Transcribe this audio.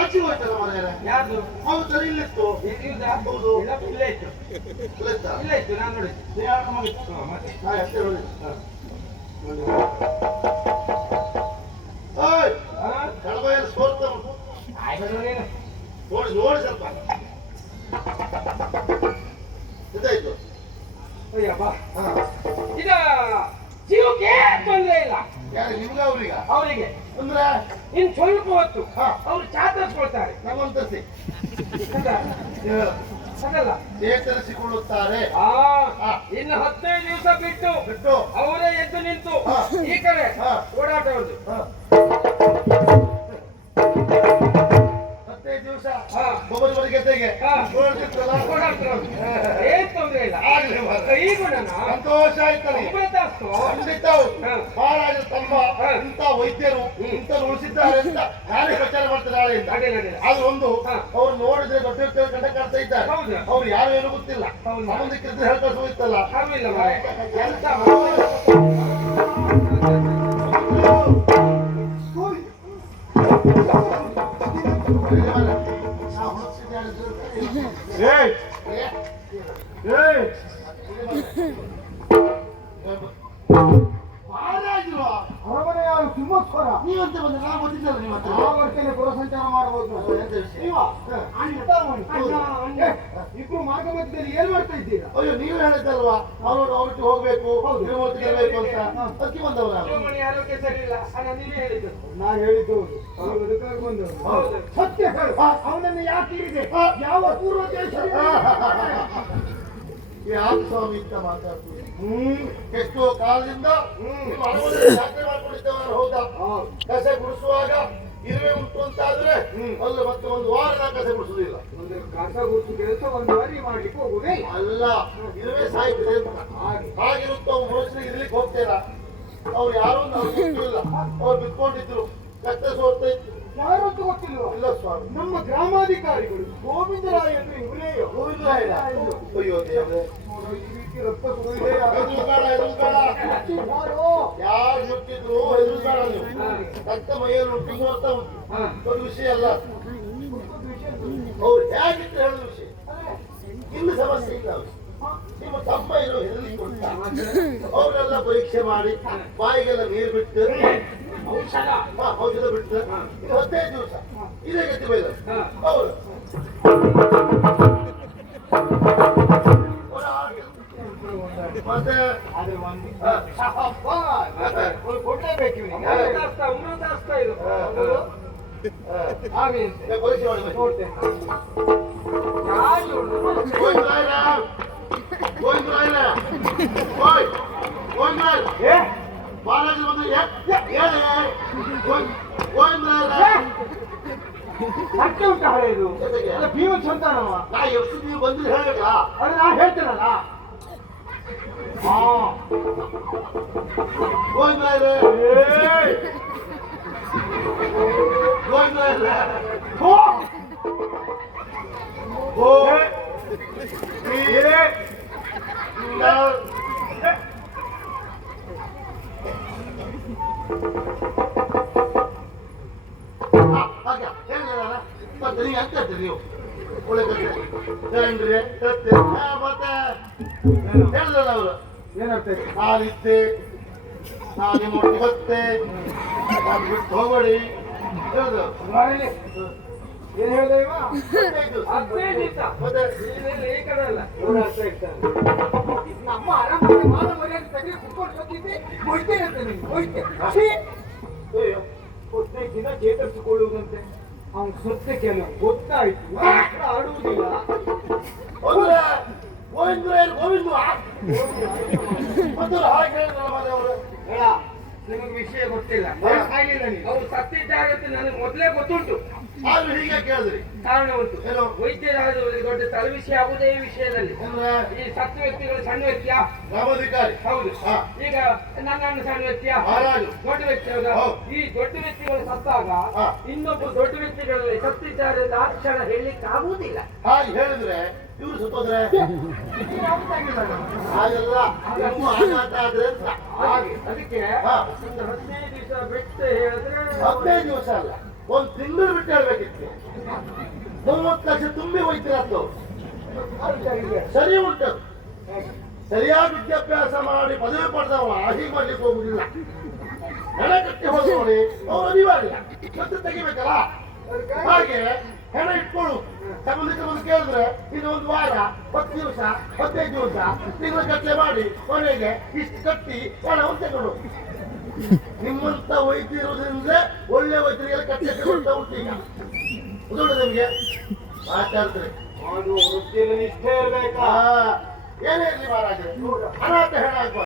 ಆಚೆ ಹೋಯ್ತಲ್ಲ ಮನೆ ಯಾರು ಅವ್ರು ತಲೆ ಇಲ್ಲಿತ್ತು ಹೌದು ಇಲ್ಲೇ ಇತ್ತು ಇಲ್ಲೇ ಇತ್ತು ನಾನು ನೋಡಿ ಕಳಬೆಯಲ್ಲಿ ಸೋರ್ತ ನೋಡಿ ನೋಡಿ ಸ್ವಲ್ಪ ಇದಾಯ್ತು ಇದ ಜೀವಕ್ಕೆ ತೊಂದ್ರೆ ಇಲ್ಲ ನಿಮ್ಗೆ ಅವರಿಗೆ ಅಂದ್ರೆ ಇನ್ ಸ್ವಲ್ಪ ಹೊತ್ತು ಅವ್ರು ಚಾತರಿಸ್ಕೊಳ್ತಾರೆ ನಮ್ಮಂತಸಿ ಅದಲ್ಲ ಚೇತರಿಸಿಕೊಳ್ಳುತ್ತಾರೆ ಇನ್ನು 15 ದಿವಸ ಬಿಟ್ಟು ಅವರೇ ಎದ್ದು ನಿಂತು ಈ ಕಡೆ ಓಡಾಟ ಅವ್ರದ್ದು 15 ದಿವಸ ಒಬ್ಬೊಬ್ಬರ ಗೆದ್ದೆಗೆ ಏನ್ ತೊಂದ್ರೆ ಇಲ್ಲ ಈಗ ಸಂತೋಷ ಆಯ್ತಲ್ಲ ಖಂಡಿತ ಮಹಾರಾಜ ತಮ್ಮ ಇಂಥ ವೈದ್ಯರು ಇಂಥ ಉಳಿಸಿದ್ದಾರೆ ಅಂತ ನಾನೇ ಪ್ರಚಾರ ಮಾಡ್ತಾರೆ ನಾಳೆಯಿಂದ ಅದು ಒಂದು ಅವ್ರು ನೋಡಿದ್ರೆ ದೊಡ್ಡ ವ್ಯಕ್ತಿಗಳು ಕಂಡ ಕಾಣ್ತಾ ಇದ್ದಾರೆ ಅವ್ರು ಯಾರು ಏನು ಗೊತ್ತಿಲ್ಲ ಸಂಬಂಧಿಕರಿದ್ರೆ ಹೇಳ್ಕೊಂಡು ಹೋಯ್ತಲ್ಲ ಹೊರಮನೆಯ ಸಿಂಹಸ್ವರ ನೀವಂತ ಬಂದ್ರೆ ನಾವು ಬಂದಿದ್ದಲ್ಲ ನೀವು ಆ ಪುರ ಸಂಚಾರ ಮಾಡಬಹುದು. ಇಬ್ರು ಮಾರ್ಗ ಮಧ್ಯದಲ್ಲಿ ಏನ್ ಮಾಡ್ತಾ ಇದ್ದೀರಾ? ಅಯ್ಯೋ ನೀವು ಹೇಳಿದ್ದಲ್ವಾ ಅವ್ರು ಅವ್ರಿಗೆ ಹೋಗ್ಬೇಕು ತಿರುಮೂರ್ತಿ ಗೆಲ್ಬೇಕು ಅಂತ ಅದಕ್ಕೆ ಬಂದವರ ಆರೋಗ್ಯ ಸರಿ ಇಲ್ಲ ನೀವೇ ಹೇಳಿದ್ದು. ನಾನು ಹೇಳಿದ್ದು ಅವರು ಬದುಕಾಗಿ ಬಂದವರು. ಸತ್ಯ ಹೇಳು, ಅವನನ್ನು ಯಾಕೆ ಇರಿದೆ? ಯಾವ ಪೂರ್ವ ದೇಶ ಯಾಕೆ ಸ್ವಾಮಿ ಅಂತ ಮಾತಾಡ್ತೀವಿ? ಎಷ್ಟೋ ಕಾಲದಿಂದ ಯಾತ್ರೆ ಮಾಡ್ಕೊಂಡಿದ್ದೇವೆ. ಹೌದಾ? ಕಸ ಗುಡಿಸುವಾಗ ಇರುವೆ ಉಂಟು ಅಂತ ಆದ್ರೆ ಅಲ್ಲ ಮತ್ತೆ ಒಂದು ವಾರ ನಾ ಕಸ ಗುಡಿಸುದಿಲ್ಲ. ಕಸ ಗುಡಿಸು ಕೆಲಸ ಒಂದು ಬಾರಿ ಮಾಡ್ಲಿಕ್ಕೆ ಹೋಗುದೇ ಅಲ್ಲ, ಇರುವೆ ಸಾಯ್ತದೆ ಅಂತ ಹಾಗಿರುತ್ತ ಮನುಷ್ಯರು ಇರ್ಲಿಕ್ಕೆ ಹೋಗ್ತೇರಾ? ಅವ್ರು ಯಾರು ಇಲ್ಲ, ಅವ್ರು ಬಿತ್ಕೊಂಡಿದ್ರು ಕಷ್ಟ ಸೋರ್ತಾ ಇತ್ತು. ಯಾರಂತೂ ಗೊತ್ತಿಲ್ವಾ? ಇಲ್ಲ ಸ್ವಾಮಿ, ನಮ್ಮ ಗ್ರಾಮಾಧಿಕಾರಿಗಳು ಗೋವಿಂದರಾಯ ಅಂದ್ರೆ ಇವರೇ. ಗೋವಿಂದರಾಯ? ಅಯ್ಯೋ ದೇವ್ರೆ, ಯಾರು ಮುಟ್ಟಿದ್ರು ಹೆದರುಗಾಡ ನೀವು. ರಕ್ತ ಮೈಯಲ್ಲಿ ಉಂಟು ನೋಡ್ತಾ ಉಂಟು, ಒಂದು ವಿಷಯ ಅಲ್ಲ. ಅವ್ರು ಹೇಗಿತ್ತು ಹೇಳುವ ವಿಷಯ, ಇನ್ನು ಸಮಸ್ಯೆ ಇಲ್ಲ. ನಿಮ್ಮ ತಮ್ಮ ಏನೋ ಹೆದರ್ಲಿಕ್ಕೆ ಉಂಟ, ಅವರೆಲ್ಲ ಪರೀಕ್ಷೆ ಮಾಡಿ ಬಾಯಿಗೆಲ್ಲ ನೀರು ಬಿಟ್ಟು ಔಷಧ ಬಿಟ್ಟು 15 ದಿವಸ ಇದೇ ಗತಿ ಬೈದ ಅವರು ಮತ್ತೆ ಕೊಡ್ಲೇಬೇಕು. ಪರೀಕ್ಷೆ ಮಾಡಿ ನೋಡ್ತೇನೆ. ಬಾಲಾಜಿ ಬಂದು ಅಕ್ಕೆ ಉಂಟ ಹಳೆಯದು ಭೀಮನ್ ಸಂತಾನವ. ನಾ ಎಷ್ಟು ನೀವು ಬಂದ್ರೆ ಹೇಳಬೇಕಲ್ಲ, ಅದು ನಾ ಹೇಳ್ತೇನಲ್ಲ. ಗೋವಿಂದರಾಯರೇ, ಗೋವಿಂದರಾಯರೇ, ಮತ್ತೆ ನೀವು ಅಂತ ನೀವು ಒಳ್ಳೆ ಮತ್ತೆ ಹೇಳಿದ್ರಲ್ಲ ಅವರು ಏನಾಗ್ತದೆ? ನಾನಿದ್ದೆ, ನಾನು ನಿಮ್ಮೊಟ್ಟಿಗೆ ಹೊತ್ತೆ, ನಾನು ಬಿಟ್ಟು ಹೋಗಬೇಡಿ ಹೇಳಿದ್ರು. ಏನ್ ಹೇಳ್ದೆ ಇವ? 15 ದಿವಸ ಮತ್ತೆ ಈ ಕಡೆ ಅಲ್ಲ ಓಡಾಡ್ತಾ ಇರ್ತಾನೆ. ನಮ್ಮ ಆರಂಭದ ಮಾನ ಮರ್ಯಾದೆ ತೆಗೆದು ಕುತ್ಕೊಂಡು ಸತ್ತಿದ್ದೆ ಹೋಯ್ತೇನೆ ಅಂತ ನೀನು ಹೋಯ್ತೆ. 15 ದಿನ ಚೇತರಿಸಿಕೊಳ್ಳುವುದಂತೆ. ಅವನು ಸತ್ಯ ಕೆಲವು ಗೊತ್ತಾಯ್ತು, ಆಡುವುದಿಲ್ಲ. ನಿಮಗೆ ವಿಷಯ ಗೊತ್ತಿಲ್ಲ, ಅವ್ರು ಸತ್ತಿದ್ದಾರೆ ಅಂತ ನನಗೆ ಮೊದಲೇ ಗೊತ್ತುಂಟು. ಆದ್ರೂ ಹೀಗೆ ಕೇಳಿದ್ರಿ ಕಾರಣ ಉಂಟು. ವೈದ್ಯರಾದವರಿಗೆ ದೊಡ್ಡ ತಲೆಬಿಸಿ ಆಗುವುದೇ ಈ ವಿಷಯದಲ್ಲಿ. ಈ ಸತ್ತ ವ್ಯಕ್ತಿಗಳು ಸಣ್ಣ ವ್ಯಕ್ತಿಯ ಗ್ರಾಮಾಧಿಕಾರಿ ಹೌದು. ಈಗ ನನ್ನನ್ನು ಸಣ್ಣ ವ್ಯಕ್ತಿಯ ದೊಡ್ಡ ವ್ಯಕ್ತಿ ಹೌದಾ? ಈ ದೊಡ್ಡ ವ್ಯಕ್ತಿಗಳು ಸತ್ತಾಗ ಇನ್ನೊಬ್ಬ ದೊಡ್ಡ ವ್ಯಕ್ತಿಗಳಲ್ಲಿ ಸತ್ತಿದ್ದಾರೆ ಅಂತ ಆ ಕ್ಷಣ ಹೇಳಲಿಕ್ಕೆ ಆಗುವುದಿಲ್ಲ. ಹಾಗೆ ಹೇಳಿದ್ರೆ ಇವ್ರು ಸತ್ತೋದ್ರೆ ನೀವು ಆಗುತ್ತಾಗಿಲ್ಲ ನಾನು. ಹಾಗೆಲ್ಲ ನಿಮ್ಮ ಆಘಾತ ಆದ್ರೆ ಅಂತ ಹಾಗೆ ಅದಕ್ಕೆ ಹಾ. ಒಂದು 15 ದಿವಸ ಬಿಟ್ಟು ಹೇಳಿದ್ರೆ 15 ದಿವಸ ಅಲ್ಲ, 1 ತಿಂಗಳು ಬಿಟ್ಟು ಹೇಳ್ಬೇಕಿತ್ತು. 30 ಲಕ್ಷ ತುಂಬಿ ಹೋಯ್ತಿರತ್ತು. ಆಗುತ್ತಾಗಿದೆ. ಸರಿ ಉಂಟು, ಸರಿಯಾದ ವಿದ್ಯಾಭ್ಯಾಸ ಮಾಡಿ ಪದವಿ ಪಡೆದವ ಹೀಗೆ ಮಾಡ್ಲಿಕ್ಕೆ ಹೋಗುದಿಲ್ಲ. ಹೆಣ ಕಟ್ಟಿ ಹೋದವನೇ ಅವ್ರು ಅನಿವಾರ್ಯ, ಮತ್ತೆ ತೆಗಿಬೇಕಲ್ಲ. ಹಾಗೆ ಹೆಣ ಇಟ್ಕೊಳ್ಳು. ಸಂಬಂಧಿಕ ಬಂದು ಕೇಳಿದ್ರೆ ಇನ್ನು 1 ವಾರ, 10 ದಿವಸ, 15 ದಿವಸ, ತಿಂಗಳ ಕಟ್ಲೆ ಮಾಡಿ ಕೊನೆಗೆ ಇಷ್ಟು ಕಟ್ಟಿ ಹಣವನ್ನು ತಗೊಂಡು. ನಿಮ್ಮಂತ ವೈದ್ಯ ಇರುವುದರಿಂದ ಒಳ್ಳೆ ವೈದ್ಯರಿಗೆಲ್ಲ ಕಟ್ಟಕ್ಕೆ ಬರ್ತಾ ಉಂಟು ಈಗ. ಉದುಳು ನಿಮ್ಗೆ ಮಾತಾಡ್ತಾರೆ. ಮಾಡುವ ವೃತ್ತಿಯಲ್ಲಿ ನಿಷ್ಠೆ ಇರ್ಬೇಕಾ? ಏನೇ ಇರಲಿ ಮಹಾರಾಜ, ಅನಾಥ ಹೆಣ ಆಗುವ